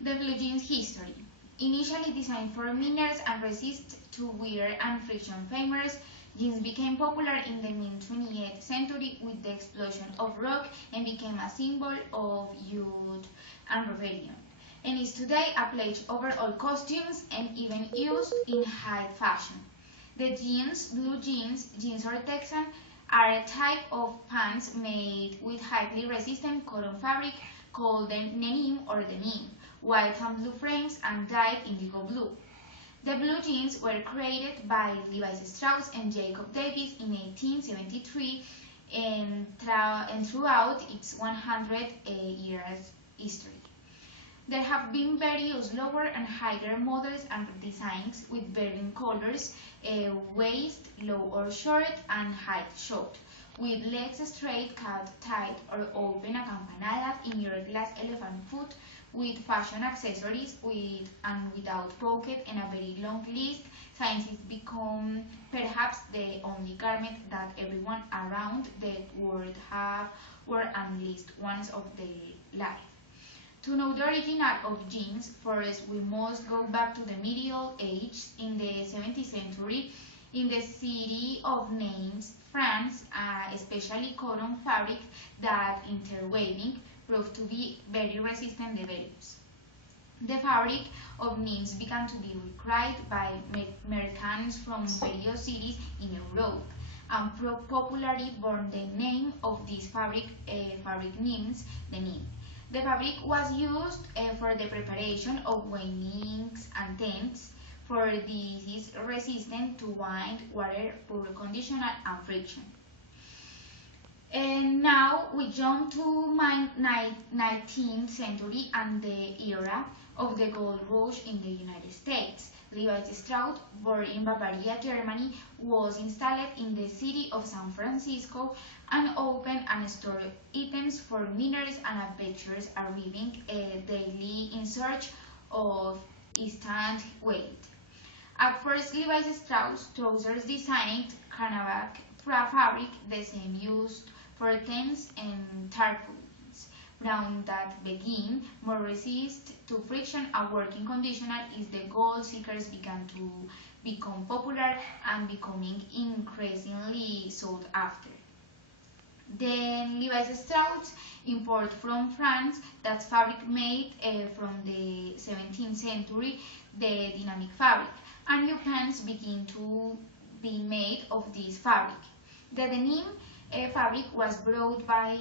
The blue jeans history. Initially designed for miners and resist to wear and friction famers, jeans became popular in the mid-20th century with the explosion of rock and became a symbol of youth and rebellion. And is today a pledge over all costumes and even used in high fashion. The jeans, blue jeans, jeans or Texan, are a type of pants made with highly resistant cotton fabric called the denim or denim, white and blue frames and dyed indigo blue. The blue jeans were created by Levi Strauss and Jacob Davis in 1873 and throughout its 100 years history. There have been various lower and higher models and designs with varying colors, waist low or short and height short, with legs straight, cut tight or open, acampanadas, in your glass elephant foot, with fashion accessories with and without pocket and a very long list. Since it's become perhaps the only garment that everyone around the world have worn at least once of their life. To know the origin of jeans, first we must go back to the Middle Ages. In the 17th century, in the city of Nantes, France, especially cotton fabric that interweaving proved to be very resistant develops. The fabric of Nantes began to be required by merchants from various cities in Europe, and popularly borne the name of this fabric Nantes, the Nantes. The fabric was used for the preparation of windings and tents, for this is resistant to wind, water, poor condition, and friction. And now we jump to 19th century and the era of the gold rush in the United States. Levi Strauss, born in Bavaria, Germany, was installed in the city of San Francisco and opened and stored items for miners and adventurers arriving daily in search of instant weight. At first, Levi Strauss trousers designed canvas fabric, the same used for tents and tarpaulins. Brown that begin more resist to friction and working conditional is the gold seekers began to become popular and becoming increasingly sought after. Then Levi Strauss import from France that fabric made from the 17th century, the dynamic fabric, and new pants begin to be made of this fabric. The denim fabric was brought by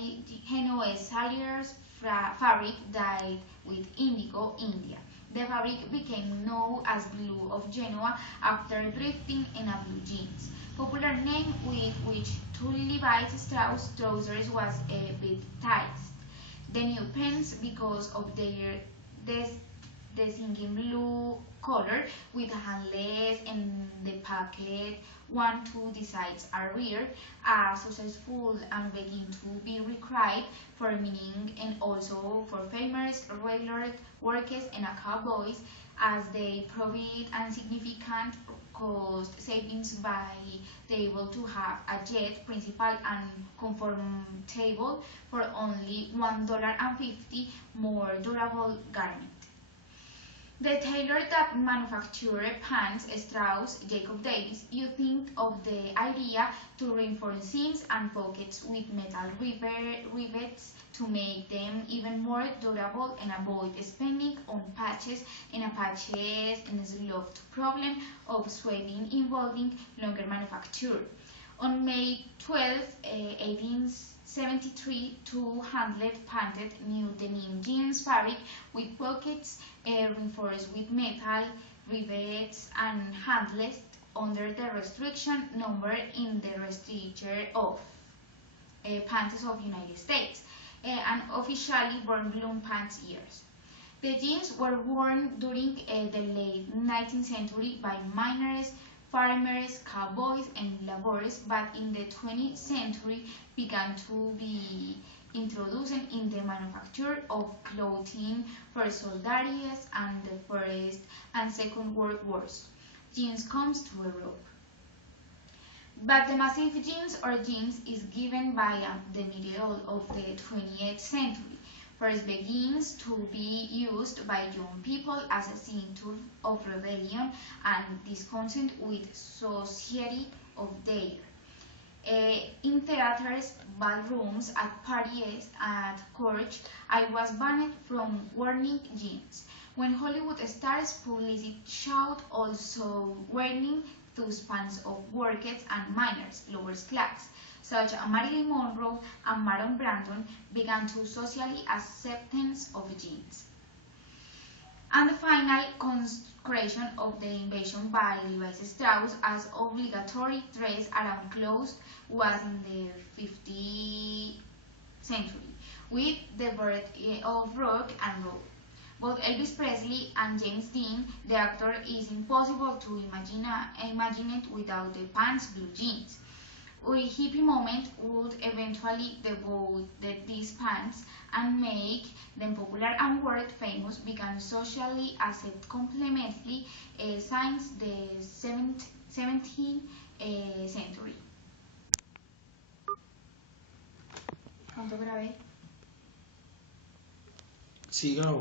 Genoese sailors fabric dyed with indigo, India. The fabric became known as blue of Genoa after drifting in a blue jeans, popular name with which two Levi Strauss trousers was a bit tight. The new pants, because of their singing blue color with handless and the pocket 1-2 the sides are rear, are successful and begin to be required for mining and also for farmers, regular workers and cowboys, as they provide a significant cost savings by being able to have a jet principal and comfortable for only $1.50 more durable garment. The tailor that manufactured pants, Strauss, Jacob Davis, you think of the idea to reinforce seams and pockets with metal rivets to make them even more durable and avoid spending on patches and sloped problem of swapping involving longer manufacture. On May 12, 1873, 200 painted new denim jeans fabric with pockets reinforced with metal rivets and handless under the restriction number in the Register of Pants of United States and officially born blue pants years. The jeans were worn during the late 19th century by miners, farmers, cowboys, and laborers, but in the 20th century began to be introduced in the manufacture of clothing for soldiers and the First and Second World Wars. Jeans comes to Europe. But the massive jeans or jeans is given by the middle of the 20th century, first begins to be used by young people as a symptom of rebellion and discontent with society of their. In theaters, ballrooms, at parties, at court, I was banned from wearing jeans. When Hollywood stars publicity shout also wearing those pants of workers and miners, lower class, such as Marilyn Monroe and Marlon Brando, began to socially acceptance of jeans. And the final consecration of the invasion by Levi Strauss as obligatory dress around clothes was in the 50th century, with the birth of rock and roll. Both Elvis Presley and James Dean, the actor, is impossible to imagine it without the pants blue jeans. A hippie moment would eventually devote these pants and make them popular and world famous, began socially accepted completely since the 17th century. ¿Cuánto grabé? Sí, grabó.